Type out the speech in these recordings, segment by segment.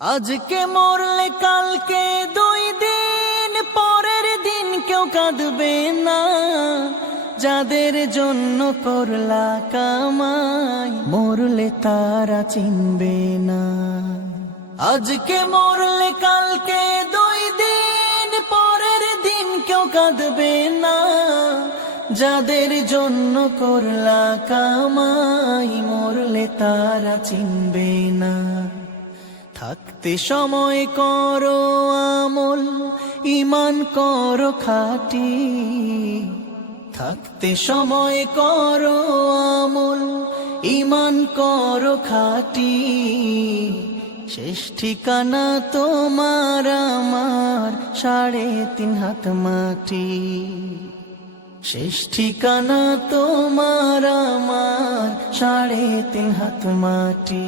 আজকে মরলে কালকে 2 দিন পরের দিন কেউ কাঁদবে না। যাদের জন্য করলা কামাই মরলে তারা চিনবে না। আজকে মরলে কালকে 2 দিন পরের দিন কেউ কাঁদবে না। যাদের জন্য করলা কামাই মরলে তারা চিনবে না। থাকতে সময় করো আমল, ঈমান করো খাঁটি। থাকতে সময় করো আমল, ঈমান করো খাঁটি। শেষ ঠিকানা তোমার আমার 3.5 হাত মাটি। শেষ ঠিকানা তোমার আমার 3.5 হাত মাটি।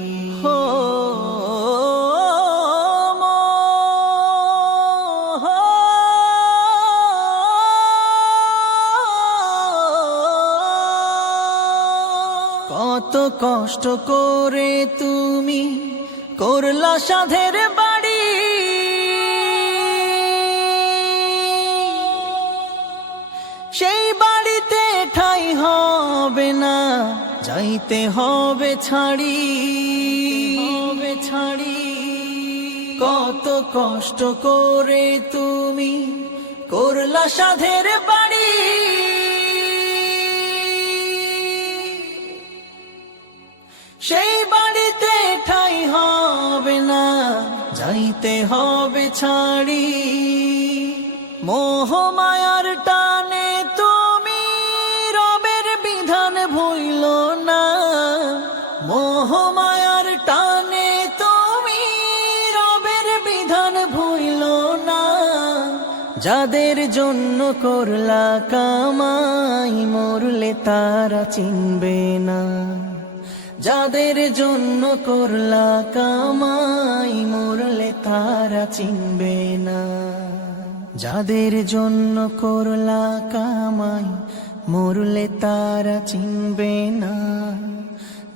কত কষ্ট করে তুমি করলা সাধের বাড়ি। সেই বাড়িতে ঠাঁই হবে না, যাইতে হবে ছাড়ি। কত কষ্ট করে তুমি করলা সাধের বাড়ি। সেই বাড়িতে ঠাঁই হবে না, যাইতে হবে ছাড়ি। মোহ মায়ার টানে তুমি রবের বিধান ভুইল না। মোহ মায়ার টানে তুমি রবের বিধান ভুইল না। যাদের জন্য করলা কামাই মরলে তারা চিনবে না। যাদের জন্য করলা কামাই মরলে তারা চিনবে না। যাদের জন্য করলা কামাই মরলে তারা চিনবে না।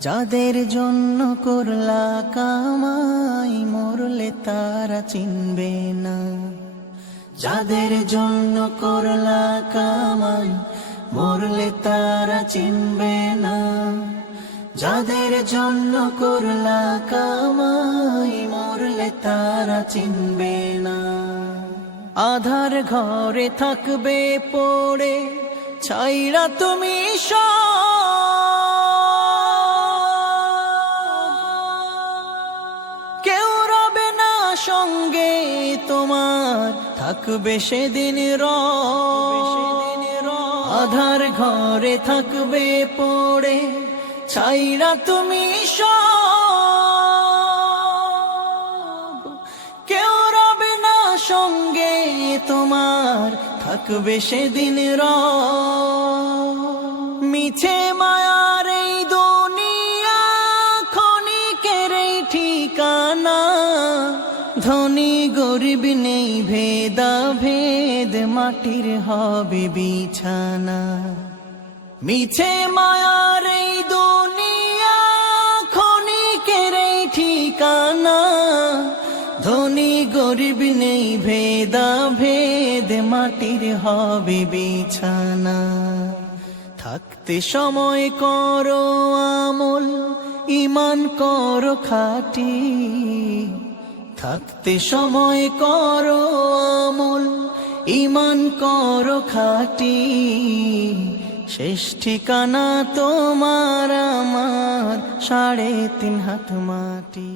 যাদের জন্য করলা কামাই মরলে তারা চিনবে না। যাদের জন্য করলা কামাই মরলে তারা চিনবে না। যাদের জন্য করলা কামাই মরলে তারা চিনবে না। আধার ঘরে থাকবে পড়ে ছাইরা তুমি কেউ রবে না সঙ্গে তোমার, থাকবে সেদিন আধার ঘরে থাকবে পড়ে ছাইরা তুমি কেউ রবে না সঙ্গে তোমার, থাকবে সেদিন মিছে মায়ার এই দুনিয়া ক্ষণিকের এই ঠিকানা। ধনী গরিব নেই ভেদা ভেদ, মাটির হবে বিছানা। মিছে মায়ার এই দুনিয়া ক্ষণিকের এই ঠিকানা। ধনী গরিব নেই ভেদা ভেদ, মাটির হবে বিছানা। থাকতে সময় করো আমল, ঈমান করো খাঁটি। থাকতে সময় করো আমল, ঈমান করো খাঁটি। শেষ ঠিকানা তোমার আমার 3.5 হাত মাটি।